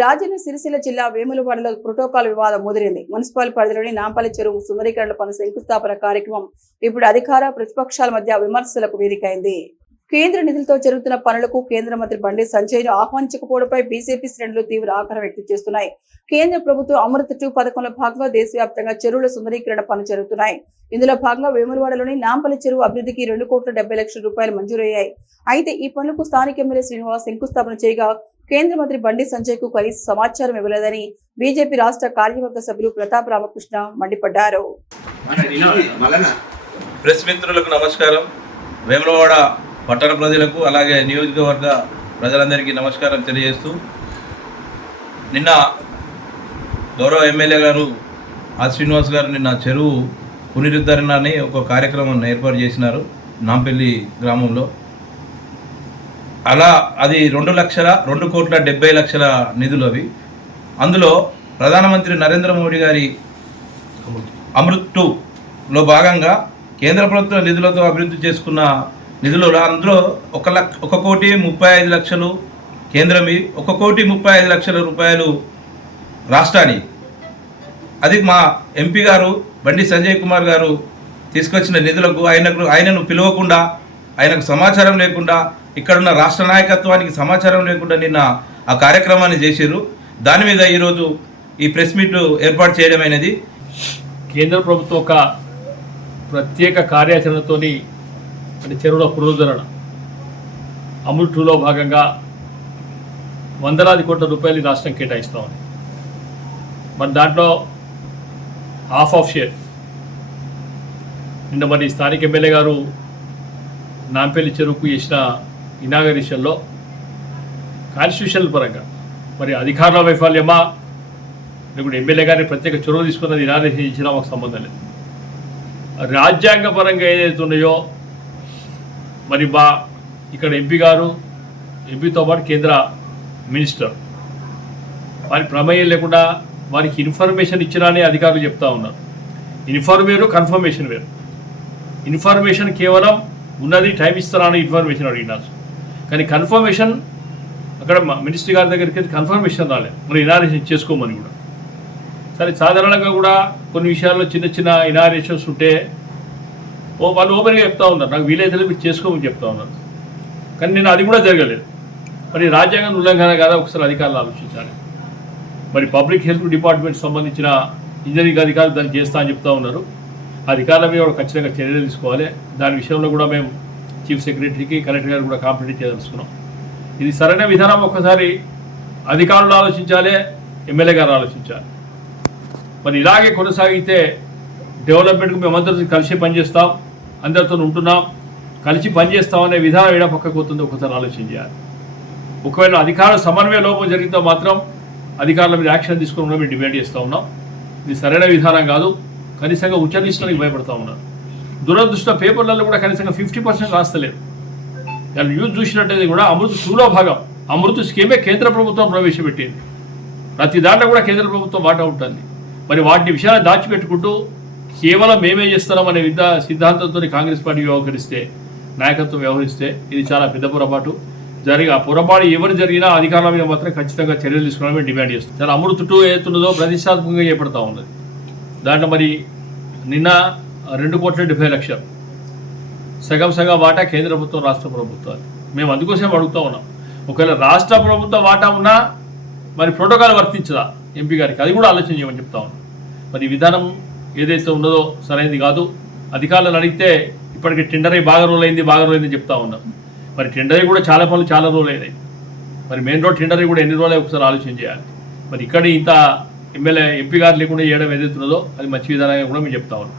రాజన్న సిరిసిల్ల జిల్లా వేములవాడలో ప్రోటోకాల్ వివాదం ముదిరింది. మున్సిపల్ పరిధిలోని నాంపల్లి చెరువు సుందరీకరణ పనుల శంకుస్థాపన కార్యక్రమం ఇప్పుడు అధికార ప్రతిపక్షాల మధ్య విమర్శలకు వేదికైంది. కేంద్ర నిధులతో జరుగుతున్న పనులకు కేంద్ర మంత్రి బండి సంజయ్ను ఆహ్వానించకపోవడంపై బీజేపీ శ్రేణులు తీవ్ర ఆగ్రహం వ్యక్తం చేస్తున్నాయి. కేంద్ర ప్రభుత్వం అమృత్ 2 పథకంలో భాగంగా దేశవ్యాప్తంగా చెరువుల సుందరీకరణ పనులు జరుగుతున్నాయి. ఇందులో భాగంగా వేములవాడలోని నాంపల్లి చెరువు అభివృద్ధికి 2,70,00,000 రూపాయలు మంజూరయ్యాయి. అయితే ఈ పనులకు స్థానిక ఎమ్మెల్యే శ్రీనివాస్ శంకుస్థాపన చేయగా కేంద్ర మంత్రి బండి సంజయ్ కు కనీస సమాచారం ఇవ్వలేదని బీజేపీ రాష్ట్ర కార్యవర్గ సభ్యులు ప్రతాప్ రామకృష్ణ మండిపడ్డారు. ప్రెస్ మిత్రులకు నమస్కారం. వేములవాడ పట్టణ ప్రజలకు అలాగే నియోజకవర్గ ప్రజలందరికీ నమస్కారం తెలియజేస్తూ, నిన్న గౌరవ ఎమ్మెల్యే గారు శ్రీనివాస్ గారు నిన్న చెరువు పునరుద్ధరణ అని ఒక కార్యక్రమాన్ని ఏర్పాటు చేసినారు నాంపల్లి గ్రామంలో. అలా అది 2,70,00,000 నిధులు అవి. అందులో ప్రధానమంత్రి నరేంద్ర మోడీ గారి అమృత్ 2లో భాగంగా కేంద్ర ప్రభుత్వ నిధులతో అభివృద్ధి చేసుకున్న నిధులు అందులో 1,35,00,000 కేంద్రమి, 1,35,00,000 రూపాయలు రాష్ట్రానికి. అది మా ఎంపీ గారు బండి సంజయ్ కుమార్ గారు తీసుకొచ్చిన నిధులకు ఆయనను పిలవకుండా, ఆయనకు సమాచారం లేకుండా, ఇక్కడున్న రాష్ట్ర నాయకత్వానికి సమాచారం లేకుండా నిన్న ఆ కార్యక్రమాన్ని చేశారు. దాని మీద ఈరోజు ఈ ప్రెస్ మీట్ ఏర్పాటు చేయడమైనది. కేంద్ర ప్రభుత్వం ఒక ప్రత్యేక కార్యాచరణతోని అంటే చెరువుల పునరుద్ధరణ అమృత్ 2లో భాగంగా వందలాది కోట్ల రూపాయలు రాష్ట్రం కేటాయిస్తూ ఉంది. మరి దాంట్లో హాఫ్ ఆఫ్ షేర్ నిన్న మరి స్థానిక ఎమ్మెల్యే గారు నాంపల్లి చెరువుకు చేసిన ఇనాగరేషన్లో కాన్స్టిట్యూషనల్ పరంగా మరి అధికారుల వైఫల్యమా లేకుంటే ఎమ్మెల్యే గారిని ప్రత్యేక చొరవ తీసుకున్నది ఇనాగరేషన్ ఇచ్చినా మాకు సంబంధం లేదు. రాజ్యాంగ పరంగా ఏదైతే ఉన్నాయో మరి ఇక్కడ ఎంపీ గారు, ఎంపీతో పాటు కేంద్ర మినిస్టర్ వారి ప్రమేయం లేకుండా వారికి ఇన్ఫర్మేషన్ ఇచ్చినా అని అధికారులు చెప్తా ఉన్నారు. వేరు, కన్ఫర్మేషన్ వేరు. ఇన్ఫర్మేషన్ కేవలం ఉన్నది టైం ఇస్తారా అని ఇన్ఫర్మేషన్ అడిగినారు, కానీ కన్ఫర్మేషన్ అక్కడ మినిస్టర్ గారి దగ్గరికి కన్ఫర్మేషన్ రాలేదు. మరి ఇనాగరేషన్ చేసుకోమని కూడా సరే, సాధారణంగా కూడా కొన్ని విషయాల్లో చిన్న చిన్న ఇనాగరేషన్స్ ఉంటే వాళ్ళు ఓపెన్గా చెప్తా ఉన్నారు, నాకు వీలైతే మీరు చేసుకోమని చెప్తా ఉన్నారు. కానీ నేను అది కూడా జరగలేదు. మరి రాజ్యాంగం ఉల్లంఘన కదా, ఒకసారి అధికారులు ఆలోచించాలి. మరి పబ్లిక్ హెల్త్ డిపార్ట్మెంట్ సంబంధించిన ఇంజనీరింగ్ అధికారులు దాన్ని చేస్తా అని చెప్తా ఉన్నారు. అధికారుల మీద కూడా ఖచ్చితంగా చర్యలు తీసుకోవాలి. దాని విషయంలో కూడా మేము చీఫ్ సెక్రటరీకి, కలెక్టర్ గారు కూడా కాంప్లిమెంట్ చేయదలుచుకున్నాం. ఇది సరైన విధానం ఒక్కసారి అధికారులు ఆలోచించాలి, ఎమ్మెల్యే గారు ఆలోచించాలి. మరి ఇలాగే కొనసాగితే డెవలప్మెంట్కు మేమందరితో కలిసి పనిచేస్తాం, అందరితో ఉంటున్నాం, కలిసి పనిచేస్తామనే విధానం ఏడా పక్కకు పోతుందో ఒకసారి ఆలోచన చేయాలి. ఒకవేళ అధికార సమన్వయ లోపం జరిగితే మాత్రం అధికారుల మీద యాక్షన్ తీసుకుని మేము డిమాండ్ చేస్తూ ఉన్నాం. ఇది సరైన విధానం కాదు. కనీసంగా ఉచ్చరిస్తానికి భయపడతా ఉన్నారు. దురదృష్ట పేపర్లలో కూడా కనీసంగా 50% రాస్తలేరు. దాన్ని న్యూస్ చూసినట్టయితే కూడా అమృత్ 2లో భాగం అమృత్ స్కీమే కేంద్ర ప్రభుత్వం ప్రవేశపెట్టింది. ప్రతి దాంట్లో కూడా కేంద్ర ప్రభుత్వం వాటా ఉంటుంది. మరి వాటి విషయాలు దాచిపెట్టుకుంటూ కేవలం మేమే చేస్తున్నాం అనే సిద్ధాంతంతో కాంగ్రెస్ పార్టీ వ్యవహరిస్తే, నాయకత్వం వ్యవహరిస్తే ఇది చాలా పెద్ద పొరపాటు. ఆ పొరపాటు ఎవరు జరిగినా అధికారుల మీద మాత్రం ఖచ్చితంగా చర్యలు తీసుకోవాలని మేము డిమాండ్ చేస్తాం. చాలా అమృత్ 2 ఏతున్నదో ప్రతిష్టాత్మకంగా చేపడతా ఉన్నది. దాంట్లో మరి నిన్న 2,70,00,000 సగం వాటా కేంద్ర ప్రభుత్వం, రాష్ట్ర ప్రభుత్వాలు. మేము అందుకోసం అడుగుతూ ఉన్నాం, ఒకవేళ రాష్ట్ర ప్రభుత్వ వాటా ఉన్నా మరి ప్రోటోకాల్ వర్తించదా ఎంపీ గారికి, అది కూడా ఆలోచన చేయమని చెప్తా ఉన్నాం. మరి ఈ విధానం ఏదైతే ఉన్నదో సరైనది కాదు. అధికారులను అడిగితే ఇప్పటికి టెండర్ అయ్యి బాగా రోజులైంది చెప్తా ఉన్నాం. మరి టెండర్ కూడా చాలా పనులు చాలా రోజులు అయినాయి. మరి మెయిన్ రోడ్ టెండర్ కూడా ఎన్ని రోజులు ఒకసారి ఆలోచన చేయాలి. మరి ఇక్కడ ఇంత ఎంపీ గారు లేకుండా చేయడం ఏదైతున్నదో అది మంచి విధానంగా కూడా మేము చెప్తా ఉన్నాం.